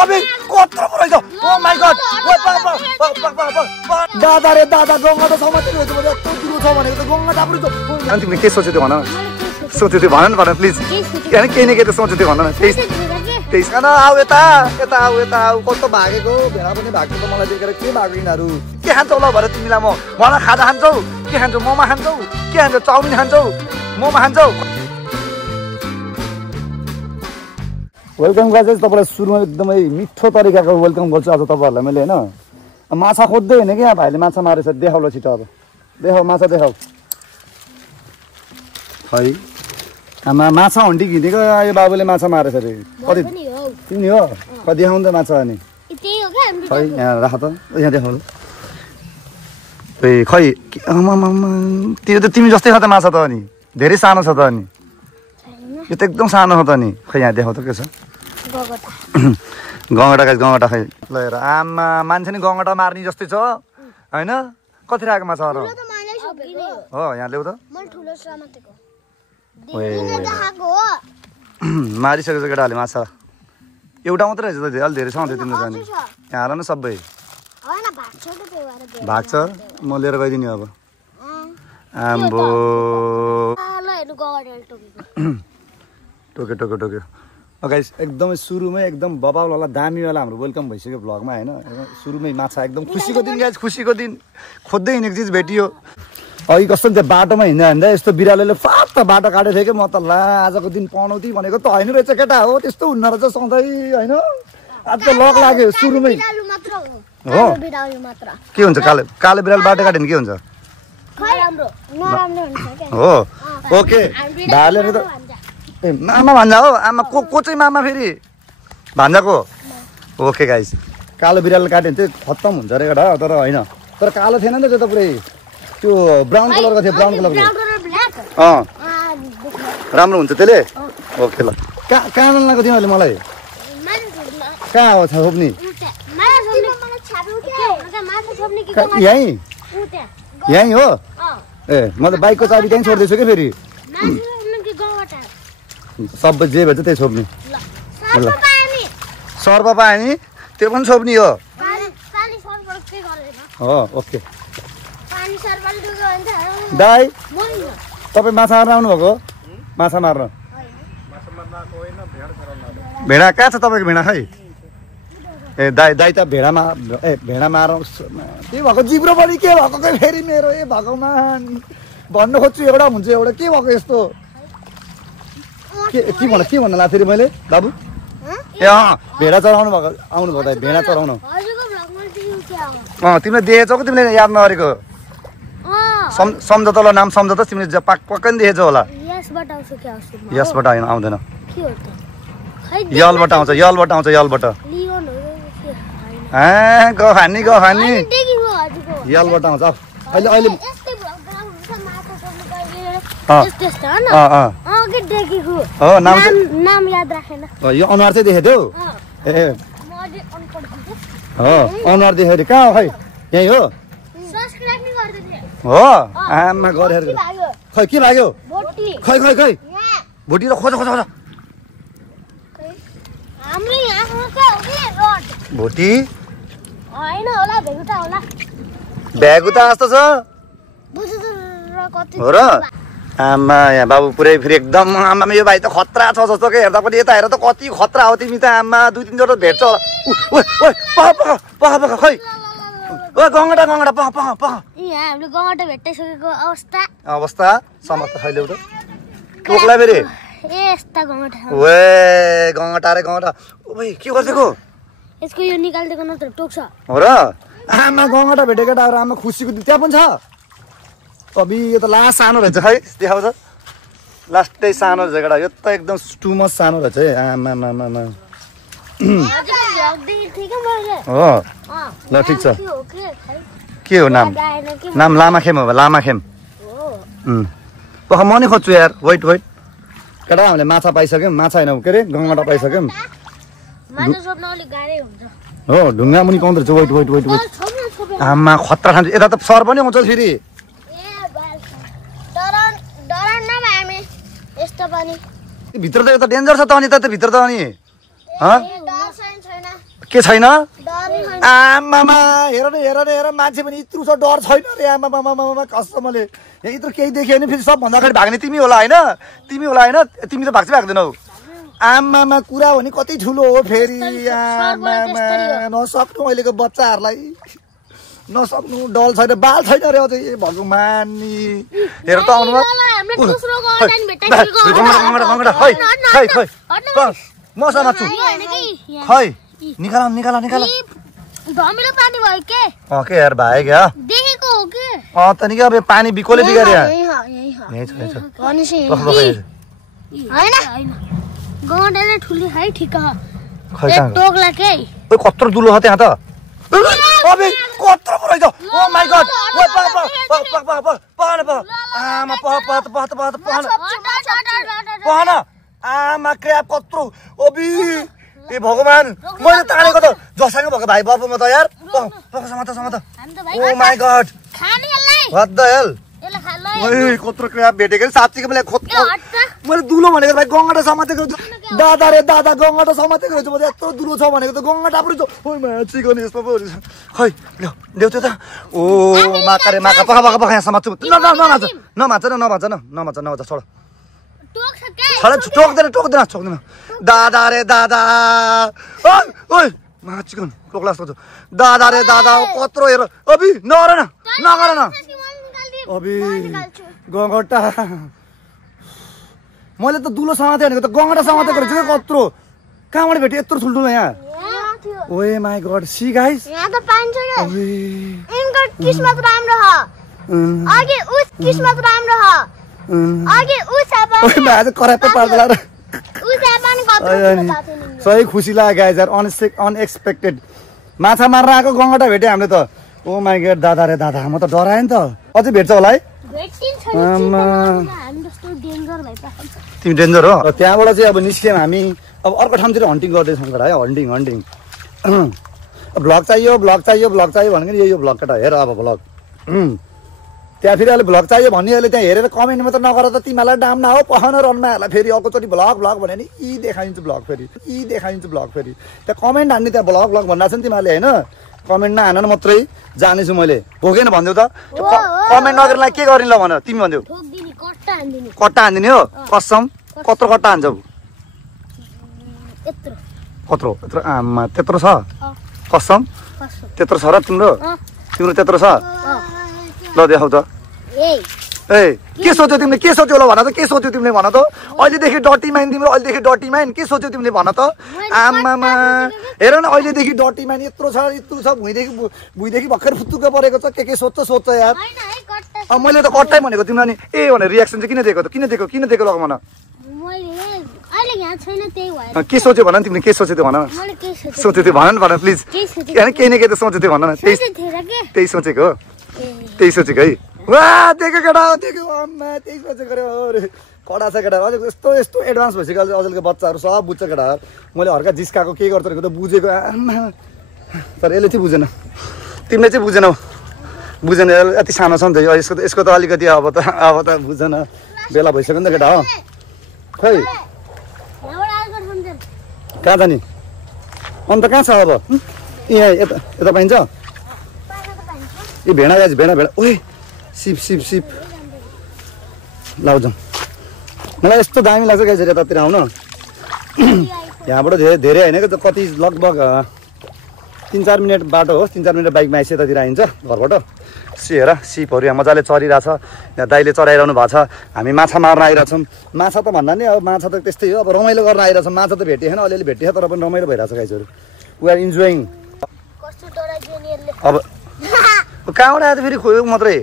अबे कत्रो पो रहेछ ओ माय गॉड दादा रे दादा गंगा त समातेको रहेछ म यस्तो दुरो छ भनेको त गंगा दाब्रु छ अनि तिमीले के सोच्यौ त्यो भन सोच्यौ त्यो भन न भन प्लिज यानी केही न केही त सोच्यौ त्यो भन न त्यही खान आऊ यता आऊ कस्तो भागेको भेडा पनि भाग्यो त मलाई देखेर के भाग्यो यिनीहरू के खान्छौ ल भरे तिमीलाई मलाई खाजा खान्छौ के खान्छौ मोमो खान्छौ के खान्छौ चाउमिन खान्छौ मोमो खान्छौ वेलकम गाइस तपाईलाई सुरुमा एकदमै मिठो तरिकाको वेलकम गर्छु आज तपाईहरुलाई मैले हैन माछा खोज्दै हैन के यहाँ भाइले माछा मारेछ देखाउ ल छिटो अब देखाउ माछा देखाउ खै आमा माछा हन्डी किनेको यो बाबुले माछा मारेछ रे कति तिमी हो कति देखाउन त माछा अनि त्यही हो के हाम्रो खै यहाँ राख त यहाँ देखाउ ए खै त्यो त तिमी जस्तै छ त माछा त अनि धेरै सानो छ त अनि यो त एकदम सानो हो त नि खै यहाँ देखाउ त के छ गङ्गटा गङ्गटा खै ल हेर आमा मान्छे नि गङ्गटा मार्ने जस्तै छ हैन कति राखेको माछा हो यहाँ ल्याउ त मारिसकेको केटाहरूले माछा एउटा मात्रै रहेछ त अलि धेरै छ तिम्रो जाने यहाँ हाल न सबै भाग्छ म लिएर गइदिने अब आम्बो टोक्यो गाइस एकदमै सुरुमै एकदम बबाउला दामीवाला हाम्रो वेलकम भइसक्यो भ्लगमा हैन सुरुमै माछा एकदम खुसीको दिन गाइस खुसीको दिन खोज्दै हिँडेको चिज भेटियो अघि कस्तो त्यो बाटोमा हिँड्दा यस्तो बिरालोले फाट बाटो काटेको थियो कि म त ला आजको दिन पनौती भनेको त हैन रहेछ केटा हो त्यस्तो हुन्न रहेछ सधैँ हैन आज त लक लाग्यो सुरुमै हो के हुन्छ कालो बिरालो बाटो काट्यो भने के हुन्छ हो ओके भाले त ए मामा भन्जा हो आमा को चाहिँ मामा फेरि भन्जाको ओके गाइस कालो बिरालो काट्यो भने चाहिँ खत्तम हुन्छ रे केटा तर हैन तर कालो थिएन नि त त्यो त पुरै त्यो ब्राउन कलरको थियो ब्राउन कलरको राम्रो हुन्छ त्यसले ओके ल कहाँ लगाएको तिमीहरूले मलाई कहाँ हो छोप्ने यहीँ हो ए म त बाइकको चाबी त्यहीँ छोड्दैछु क्या फेरि सबै जे भेट्छ त्यही छोप्ने सर्प पायो नि त्यो पनि छोप्ने हो ओके दाइ तपाईँ माछा मार्न आउनुभएको माछा मार्न भेडा कहाँ छ तपाईँको भेडा खै ए दाइ त भेडामा भेडा मार के भएको जिब्रो पनि के भएको खै फेरि मेरो ए भगवान् भन्न खोज्छु एउटा हुन्छ एउटा के भएको यस्तो के भन्न लाग्थ्यो फेरि मैले बाबु ए भेडा चढाउनु भएको आउनुभयो दाइ भेडा चढाउनु तिमीले देखेछौ कि तिमीले याद नगरेको सम्झ त ल नाम सम्झ त तिमीले पक्कै देखेछौ होला यसबाट होइन आउँदैन यलबाट आउँछ यलबाट गफानी यलबाट आउँछ अहिले नाम याद राखेन यो अनुहार चाहिँ देखेको थियौ ए अनुहार देखेको कहाँ हो खै यही हो हो आमा गरेर खै के लाग्यो खै भोटी त खोज भोटी भ्यागुता जस्तो छ हो र आमा यहाँ बाबु पुरै फेरि एकदम आमा यो भाइ त खतरा छ जस्तो के हेर्दा पनि यता हेर त कति खतरा हो तिमी त आमा 2-3 जस्तो भेट्छ होला खै ओ गङ्गटा हामीले गङ्गटा भेट्टाइसकेको अवस्था समस्त खैले उठ टोक्ला फेरि यस्ता गङ्गटा ओए गङ्गटा रे गङ्गटा ओ भाइ के गर्छको यसको यो निकाल्दिएको नत्र टोक्छ हो र आमा गङ्गटा भेटेको केटाहरु आमा खुसीको त्यहाँ पनि छ अबि यो त लास्ट सानो रहेछ खै देखाउँछ लास्टै सानो रहेछ केटा यो त एकदम टु मच सानो रहेछ है आमा हो ल ठिक छ के हो नाम लामाखेम हो लामाखेम म नि खोज्छु यार वेट केटा हामीले माछा पाइसक्यौँ माछा होइन के अरे गङ्गटा पाइसक्यौँ हो ढुङ्गा मुनि कौन रहेछ वेट आमा खतरा खान्छ यता त सर पनि आउँछ फेरि भित्र त यो त डेन्जर छ त अनि त भित्र त अनि के छैन डरै छैन। आमामा हेर मान्छे पनि यत्रो छ डर छैन रे आमामा कसमले यत्रो केही देख्यो भने फेरि सबभन्दा अगाडि भाग्ने तिमी होला होइन तिमी त भाग्दैनौ आमामा कुरा भने कति ठुलो हो फेरि आमामा नसक्नु अहिलेको बच्चाहरूलाई नसक्नु डल छैन बाल छैन रे अझै भगवान नि हेर त आउनु म समात्छु खै निकाल धमिलो पानी भयो के के यार भाइ क्या देखेको हो के त नि अब पानी बिकोले बिगारे गौँडाले ठुली है ठिक टोकला के कत्रो दुलो छ त्यहाँ त अबे कत्रो पो रहेछ ओ माइ गॉड पहन आमा क्र्याप कत्रो ओबी ए भगवान मैले तानेको त जसँग भएको भाइ बाबु म त यार समात oh my god what the hell ओइ कत्रो क्र्याप भेटेको साच्चै मैले मैले दुलो भनेको भाइ गङ्गटा समातेको दादा रे दादा गङ्गटा समातेको रहेछ म यत्रो दुलो छ भनेको त गङ्गटा पो रहेछ ओइ मा चिकन यस्तो पो रहेछ खै ल्याउ त्यो त ओ माका रे माका पका यहाँ समात्छु नमाच छोड टोक्दैन दादा रे दादा ओइ मा चिकन टोक्ला जस्तो दादा रे दादा कत्रो हेर अबि नगर न अबि गङ्गटा मैले त दुलो समाते भनेको त गङ्गटा समातेको रहेछ क्या कत्रो कहाँबाट भेट्यो यत्रो ठुल्ठुलो यहाँ ओए माई गॉड सी गाइस यहाँ त पाइन्छ के इनको किस्मत राम्रो ह आगे उस किस्मत राम्रो ह आगे उस अपन ओए मैं आज करापे पार्दला र उस अपन कत्रो सही खुसी लाग्यो गाइस यार अनएक्सपेक्टेड माछा मार्न आएको गङ्गटा भेटे हामीले त ओ माई गॉड दादा रे दादा म त डराएँ नि त अझै भेट्छ होला है तिमी डेन्जर हो त्यहाँबाट चाहिँ अब निस्क्यौँ हामी अब अर्को ठाउँतिर हन्टिङ गर्दैछौँ केटा है हन्टिङ भ्लग चाहियो भनेको यो भ्लग केटा हेर अब भ्लग त्यहाँ फेरि अहिले भ्लग चाहियो भन्ने अहिले त्यहाँ हेरेर कमेन्ट मात्र नगर त तिमीहरूलाई डाम न हो पहन रनमा फेरि अर्कोचोटि भ्लग भने नि देखाइदिन्छु भ्लग फेरि त्यहाँ कमेन्ट हान्ने त्यहाँ भ्लग भनिरहेको छ नि तिमीहरूले होइन कमेन्ट नहान मात्रै जानेछु मैले भोगेन भनिदेऊ त कमेन्ट नगर्नलाई के गर्ने ल भन तिमी भनिदेऊ कट्टा हान्दिने हो कसम कत्रो कट्टा हान्छौ कत्रो आमा त्यत्रो छ कसम त्यत्रो छ र तिम्रो त्यत्रो छ ल देखाउ त ए के सोच्यौ तिमीले ल भन त के सोच्यौ तिमीले भन त अहिलेदेखि डटी माइन तिम्रो के सोच्यौ तिमीले भन त आमामा हेर न अहिलेदेखि डटी माइन यत्रो छ भुइँदेखि भर्खर फुत्तुक परेको छ के सोच्छ यार अब मैले त कट्टै भनेको तिमीलाई ए भनेर रियाक्सन चाहिँ किन दिएको ल भन के सोच्यो भन तिमीले के सोच्यो भन भन प्लिज केही न केही त सोच्यो भन न त्यही सोचेको है वाह देखेको केटा देख्यो अम्मा त्यही सोचेको रे कडा छ केटा अझ यस्तो एडभान्स भइसक्यो अहिलेको बच्चाहरू सब बुझ्छ केटा मैले हर्का जिस्काएको के गर्छ भनेको त बुझेको आम्मा तर यसले चाहिँ बुझेन तिमीले चाहिँ बुझेन यति सानो छ नि त यसको त अलिकति अब त बुझेन बेला भइसक्यो नि त केटा हो खै कहाँ जाने अन्त कहाँ छ अब यहाँ यता पाइन्छ ए भेडा ओए सिप लाउजाउँ मलाई यस्तो दामी लाग्छ गाइस यतातिर आउन यहाँबाट धेरै होइन कि कति लगभग 3-4 मिनट बाटो हो 3-4 मिनट बाइकमा आइस यतातिर आइन्छ घरबाट हेर सिपहरू यहाँ मजाले चरिरहेछ यहाँ दाइले चराइरहनु भएको छ हामी माछा मार्न आइरहेछौँ माछा त भन्दा नि अब माछा त त्यस्तै हो अब रमाइलो गर्न आइरहेछौँ माछा त भेटेन अलिअलि भेटेछ तर पनि रमाइलो भइरहेछ गाइसहरू वी आर इन्जोइङ अब कहाँबाट आयो त फेरि खोयो मात्रै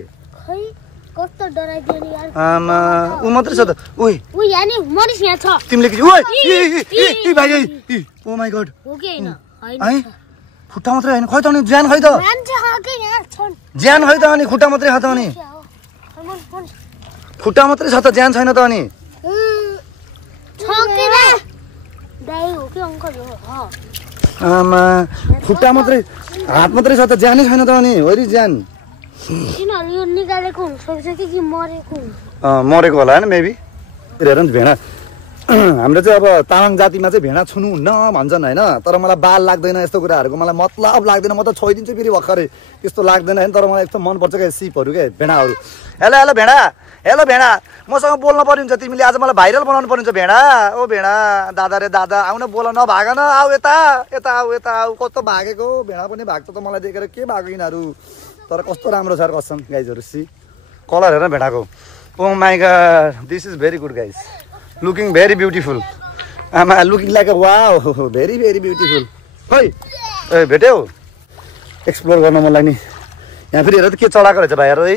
आमा ऊ मात्रै छ त तिमीले ओ माइ गॉड खुट्टा मात्रै होइन खै त अनि ज्यान खै त अनि खुट्टा मात्रै छ त अनि खुट्टा मात्रै छ त ज्यान छैन त अनि आमा खुट्टा मात्रै हात मात्रै छ त ज्यानै छैन त अनि होरी ज्यान मरेको होला होइन मेबी हेर नि भेडा हाम्रो चाहिँ अब तामाङ जातिमा चाहिँ भेडा छुनु हुन्न भन्छन् होइन, तर मलाई बाल लाग्दैन यस्तो कुराहरूको, मलाई मतलब लाग्दैन, म त छोइदिन्छु फेरि भर्खरै, त्यस्तो लाग्दैन होइन। तर मलाई एकदम मनपर्छ क्या सिपहरू क्या भेडाहरू। हेलो हेलो भेडा, हेलो भेडा, मसँग बोल्न पर्ने हुन्छ तिमीले, आज मलाई भाइरल बनाउनु पर्ने हुन्छ भेडा। ओ भेडा, दादा रे दादा, आउन बोल, नभाग न, आऊ यता यता आऊ यता आऊ। कस्तो भागेको भेडा पनि भाग्छ त मलाई देखेर, के भागो यिनीहरू, तर कस्तो राम्रो छ कसम गाइजहरू। सी कलर हेर भेडाको, oh my god, this is very good guys, looking very beautiful. आमा looking like a wow, very very beautiful. खै ए भेट्यौ, एक्सप्लोर गर्न मन लाग्ने। यहाँ फेरि हेर त के चढाएको रहेछ भाइहरू है,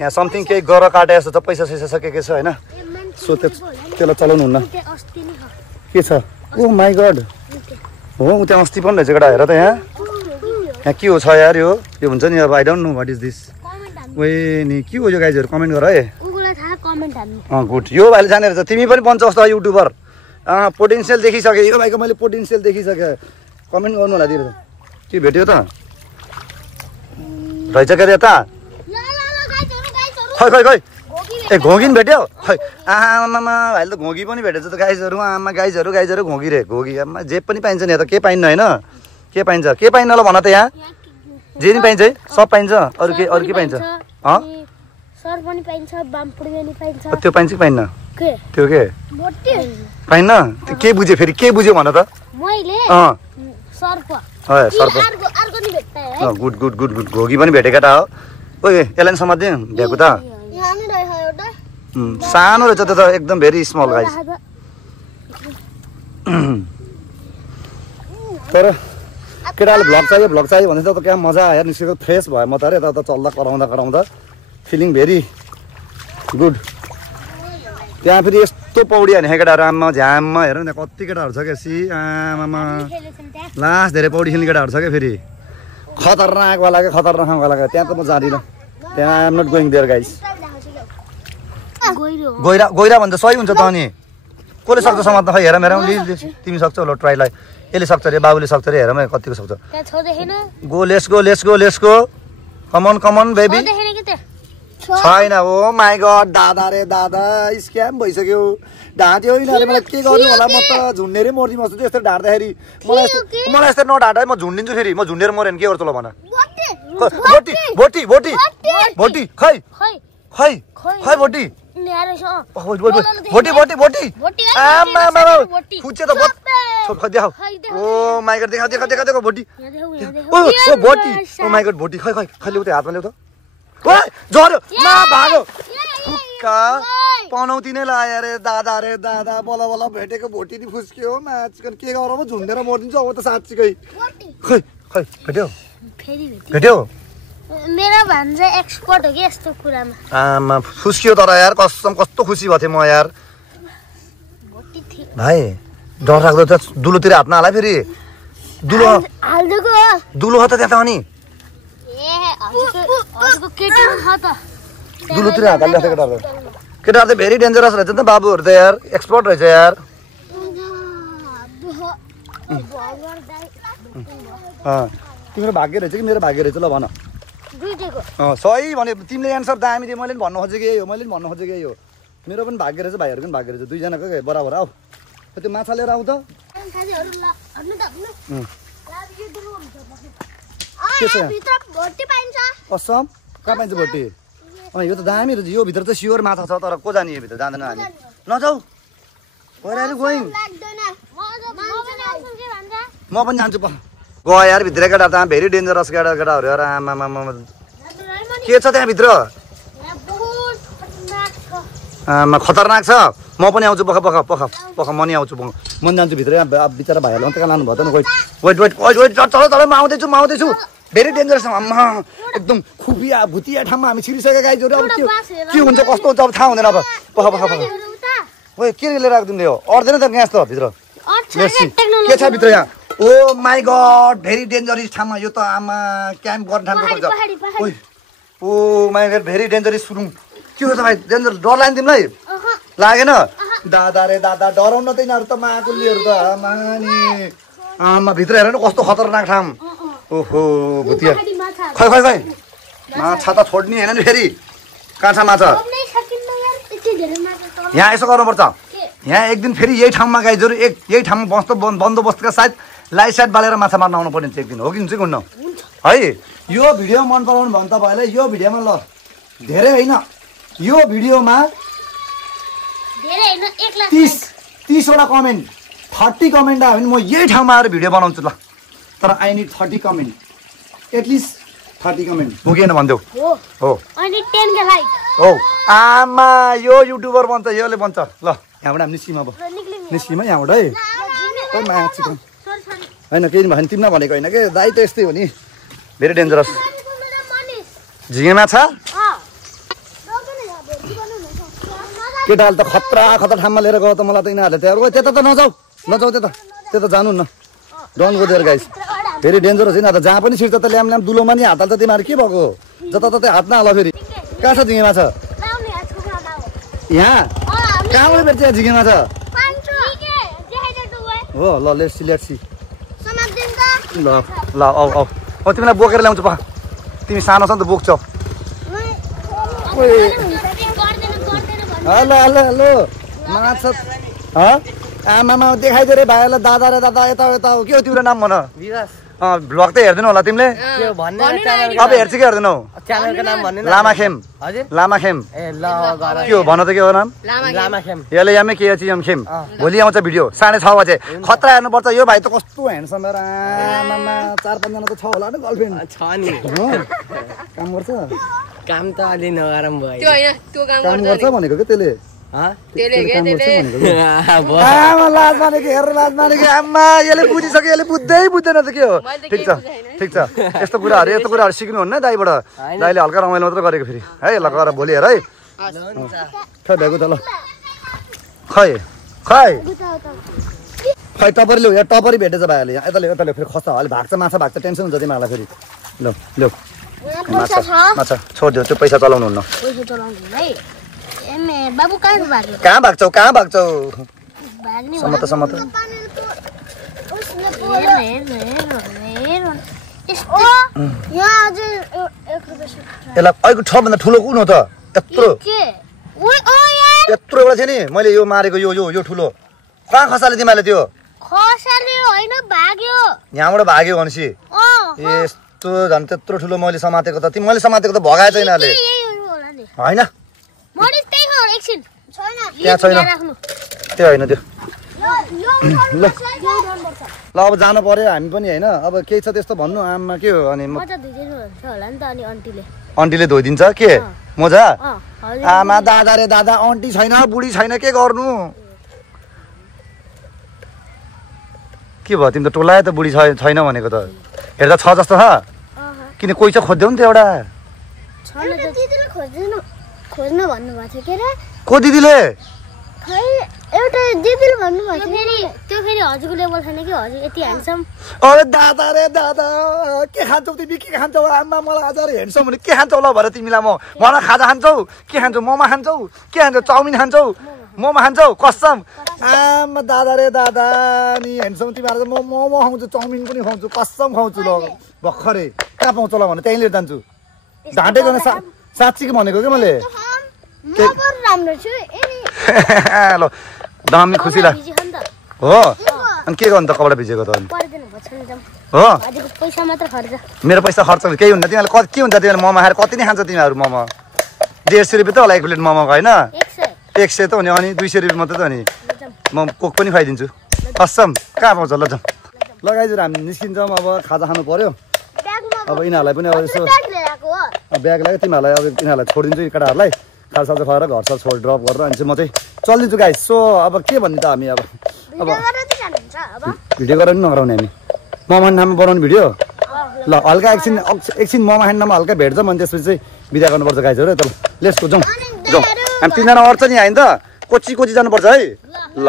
यहाँ समथिङ केही गर काटे जस्तो छ, पैसा सैसा सकेको छ होइन, सो त्यसलाई चलाउनु हुन्न। के छ, ओ माई गड, हो त्यहाँ अस्ति पनि रहेछ केटा, हेर त यहाँ यहाँ के हो छ यार, यो हुन्छ नि अब, I don't know what is this. ओए नि के हो यो गाइजहरू, कमेन्ट गर है। गुड, यो भाइले जाने रहेछ, तिमी पनि बन्छ जस्तो युट्युबर, पोटेन्सियल देखिसकेँ यो भाइको, मैले पोटेन्सियल देखिसकेँ। कमेन्ट गर्नु होला दिएर के भेट्यो त रहेछ के अरे यता, खै खै खै ए घोगी भेट्यो, खै आमामा भाइले त घोगी पनि भेटेछ त गाइजहरू। आमा गाइजहरू गाइजहरू घोगी रे घोगी, आमा जे पनि पाइन्छ नि, यहाँ त के पाइन्न होइन, के पाइन्छ के पाइन्न ल भन त, यहाँ जे नि पाइन्छ है, सब पाइन्छ, अरू के पाइन्छ, सर पनि पाइन्छ, बामपुडी पनि पाइन्छ। त्यो पाइन्छ कि पाइन्न, त्यो के पाइन्न, त्यो के बुझ्यो फेरि, के बुझ्यो भन त मैले, सर्प सर्प, गुड गुड गुड गुड, घोगी पनि भेटेको त हो। ओए यसलाई समात्दिउँ भ्याएको त, सानो रहेछ त्यो त, एकदम भेरी स्मल गाइस। तर केटाले भ्लग चाहियो भने त क्या मजा आयो, निस्केको फ्रेस भयो म त अरे, यता चल्दा कराउँदा फिलिङ भेरी गुड। त्यहाँ फेरि यस्तो पौडी हाने केटाहरू, आमा झ्याममा हेर न कति केटाहरू छ क्या, सी आमामा लास्ट धेरै पौडी खेल्ने केटाहरू छ क्या, फेरि खतरनाकवाला क्या, खतरनाकवाला क्या, त्यहाँ त म जाँदिनँ, त्यहाँ I am not going there guys. गइरा भन्छ सही हुन्छ त, अनि कसले सक्छ समात्न, खै हेर मेरा तिमी सक्छौ ल, ट्राईलाई यसले सक्छ अरे, बाबुले सक्छ अरे, हेर म कतिको सक्छ। Go let's go let's go let's go, come on बेबी। छैन, ओ माई गड, दादा रे दादा, स्क्याम भइसक्यो, ढाँट्यो यिनीहरूले मलाई, के गर्नु होला, म त झुन्डेरै मर्दिम जस्तो यस्तो ढाँट्दाखेरि, मलाई यस्तो नढाँट है, म झुन्डिन्छु फेरि, म झुन्डेर मऱ्यो भने के गर्छु ल भन। बोटी बोटी बोटी बोटी, खै खै खै बोटी, बोटी बोटी बोटी, आमा फुच्चे त देखाऊ, ओ माई गड, देखा देखा देखा देखा बोटी, ओ बोटी, ओ माई गड बोटी, खै खै खै ल्याउ त, हातमा ल्याउ त, झऱ्यो न भागो, पनौती नै लायो अरे, दादा रे दादा, बल्ल बल्ल भेटेको भोटी नि फुस्क्यो, म्याचकन के गरौँ, झुन्डेर मरिदिन्छु अब त साँच्चीकै। खै खै भेट्यो भेट्यो, मेरो भान्जा एक्सपर्ट हो कि यस्तो कुरामा। आमा फुस्क्यो तर यार, कसम कस्तो खुसी भएको थिएँ म यार। भाइ डर लाग्दो त, दुलोतिर हात नहाल फेरि, दुलो दुलो त त्यहाँ त, अनि दुलोतिर हात हाल्दा केटाहरू त भेरी डेन्जरस रहेछ त, बाबुहरू त यार एक्सपर्ट रहेछ यार। तिम्रो भाग्य रहेछ कि मेरो भाग्य रहेछ ल भन। सही भने तिमीले एन्सर दामी दियो, मैले पनि भन्नु खोजेको यही हो, मैले पनि भन्नु खोजेको यही हो, मेरो पनि भाग्य रहेछ, भाइहरूको पनि भाग्य रहेछ, दुईजनाको बराबर। आऊ त्यो माछा लिएर आऊ त, कसम कहाँ पाइन्छ भोटी, यो त दामी रहेछ, यो भित्र त स्योर माछा छ, तर को जाने यो भित्र, जाँदैन हामी, नजाऊ गोइङ, म पनि जान्छु गयो यार भित्र, केटा त्यहाँ भेरी डेन्जरस केटाहरू यार, आमामा के छ त्यहाँभित्र, आमा खतरनाक छ, म पनि आउँछु, पख पख पख पख म नि आउँछु, म नि जान्छु भित्र, यहाँ बिचरा भाइहरूलाई कहाँ लानु भयो त, वेट वेट वेट वेट, चल चल म आउँदैछु, भेरी डेन्जरस, आम्मा एकदम खुबिया भुतिया ठाउँमा हामी छिरिसकेका गाइजहरू, अब के हुन्छ कस्तो हुन्छ अब थाहा हुँदैन, अब पख पख पख, ओए के लिएर आएको तिमीले, हो अड्दैन त ग्यास त भित्र, के छ भित्र यहाँ, ओ माई गड भेरी डेन्जरस ठाउँमा, यो त आमा क्याम्प गर्ने ठाउँको पर्छ, ओइ ओ माई गड भेरी डेन्जरस सुरुङ, के हो त भाइ डेन्जर, डर लाग्यो तिमीलाई, लागेन, दादा रे दादा डराउन त यिनीहरू त माकुल्लीहरू त, आमा नि आमा भित्र हेर न कस्तो खतरनाक ठाउँ, ओहो भुतिया, खै खै खै माछा त छोड्ने होइन नि फेरि, कहाँ छ माछा, यहाँ यसो गर्नुपर्छ, यहाँ एक दिन फेरि यही ठाउँमा गाइजहरू यही ठाउँमा बन्दोबस्तका सायद लाइट साइड बालेर माछा मार्न आउनु पर्ने एक दिन हो कि हुन्छ कि हुन्न है यो भिडियो मन पराउनु भयो भने तपाईँलाई यो भिडियोमा ल धेरै होइन यो भिडियोमा 30वटा कमेन्ट 30 कमेन्ट आयो भने म यही ठाउँमा आएर भिडियो बनाउँछु ल तर I need 30 comment at least 30 comment पुगेन भनिदेऊ हो अनि 10 के लाइक हो आमा यो युट्युबर बन्छ योले बन्छ ल यहाँबाट हामी निस्किम अब निस्किम यहाँबाट है होइन केही भयो भने तिमीलाई भनेको होइन कि दाइ त यस्तै हो नि भेरी डेन्जरस झिँगे माछा केटाले त खतरा ठाउँमा लिएर गयो त मलाई त यिनीहरूले त्यहाँ त्यता त नजाऊ त्यता जानु न don't go there guys very dangerous होइन त जहाँ पनि छिर्छ त ल्याम दुलोमा नि हात हाल्छ तिमीहरू के भएको जताततै हात नहाल फेरि कहाँ छ झिँगे माछा यहाँ कहाँबाट भेट्छ झिँगे माछा हो ल लेट्स सी ल आऊ तिमीलाई बोकेर ल्याउँछु पा तिमी सानो छ नि त बोक्छौ हेलो माछा आमामा देखाइदियो रे भाइलाई दादा रे दादा यता हो के हो तिम्रो नाम भन भ्लग त हेर्दैनौ होला तिमीले अब हेर्छ कि हेर्दैनौ लामाखेम के हो भन त के हो नाम यसले यामै के एम खेम भोलि आउँछ भिडियो 6:30 बजे खतरा हेर्नुपर्छ यो भाइ त कस्तो ह्यान्डसम आमामा 4-5 जना त छ होला नि गर्लफ्रेन्ड छ नि काम गर्छ काम त अलि नगरम भयो त्यो हैन त्यो काम गर्छ भनेको के त्यसले लाज मानेको आमा यसले बुझिसक्यो यसले बुझ्दैन त के हो ठिक छ यस्तो कुराहरू सिक्नु हुन्न दाइबाट दाइले हल्का रमाइलो मात्र गरेको फेरि है ल गर भोलि हेर है खै भ्याएको त ल खै टपरी ल्याउ यहाँ टपरी भेटेछ भाइहरूले यहाँ यता ल्याउ फेरि खस्छ अहिले भाग्छ माछा भाग्छ टेन्सन हुन्छ तिमीहरूलाई फेरि ल्याउ माछा छोडिदियो त्यो पैसा चलाउनु हुन्न बाबु कहाँ भाग्छौ समत यसलाई अहिलेको ठभन्दा ठुलो कुन हो त यत्रो एउटा थियो नि मैले यो मारेको यो ठुलो कहाँ खसाले तिमीले त्यो यहाँबाट भाग्यो भनेपछि यस्तो झन् त्यत्रो ठुलो मैले समातेको त मैले समातेको त भगाएछ यिनीहरूले होइन त्यहाँ छैन त्यो होइन त्यो ल अब जानु पर्यो हामी पनि होइन अब केही छ त्यस्तो भन्नु आमा के हो अनि अन्टीले धोइदिन्छ के मजा आमा दादा रे दादा अन्टी छैन बुढी छैन के गर्नु के भयो तिमी त टोलाए त बुढी छैन भनेको त हेर्दा छ जस्तो छ किन कोही चाहिँ खोज्दैौ नि त एउटा खोज्न भन्नुभएको थियो के रे को दिदीले खै एउटा दिदीले भन्नुभएको थियो त्यो फेरि हजुरको लेभल छैन कि हजुर यति ह्यान्डसम अरे दादा रे दादा के खान्छौ तिमी के खान्छौ आमा मलाई आज ह्यान्डसम भने के खान्छौ ल भएर तिमीलाई मलाई खाजा खान्छौ के खान्छौ मोमो खान्छौ के खान्छौ चाउमिन खान्छौ मोमो खान्छौ कसम आमा दादा रे दादा नि ह्यान्डसम तिमीहरू म मोमो खाउँछु चाउमिन पनि खाउँछु कसम खाउँछु ल भर्खरै कहाँ पाउँछ ल भने त्यहीँ लिएर जान्छु ढाँटेको साँच्चीको भनेको कि मैले ल दामी खुसी लाग्छ हो अनि के गर्नु त कपडा भिजेको त हो मेरो पैसा खर्च केही हुन्न तिमीहरूले के हुन्छ तिमीहरूले मोमो खाएर कति नै खान्छ तिमीहरू मोमो 150 रुपियाँ त होला एक प्लेट मोमोको होइन 100 त हुने अनि 200 रुपियाँ मात्रै त अनि म कोक पनि खुवाइदिन्छु कसम कहाँ पाउँछ ल जाउँ लगाइदिएर हामी निस्किन्छौँ अब खाजा खानु पर्यो अब यिनीहरूलाई पनि अब यसो ब्याग लाग्यो तिमीहरूलाई अब यिनीहरूलाई छोडिदिन्छु केटाहरूलाई खालसाजा खुवाएर घर छोड ड्रप गरेर अनि चाहिँ म चाहिँ चलिदिन्छु गाइस सो अब के भन्ने त हामी अब भिडियो गरेर पनि नगराउने हामी मोमो ठाउँमा बनाउने भिडियो ल हल्का एकछिन मोमो ठाउँमा हल्का भेट्छ अनि त्यसपछि चाहिँ बिदा गर्नुपर्छ गाइसहरू त लेट्स गो जाउँ हामी 3 जना अट्छ नि होइन त कोची जानुपर्छ है ल